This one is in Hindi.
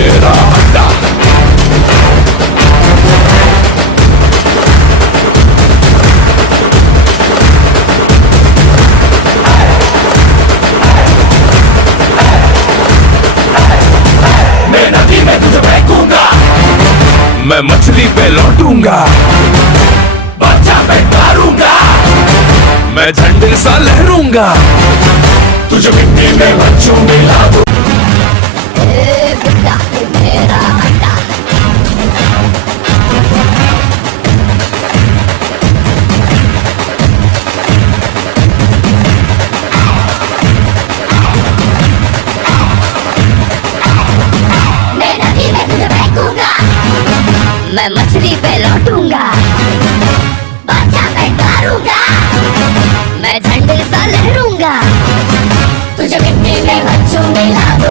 मेरा अड्डा। मैं नदी में तुझे फेंकूंगा, मैं मछली पे लौटूंगा, बच्चा पे मारूंगा, मैं झंडे सा लहरूंगा, तुझे मिट्टी में बच्चों मिला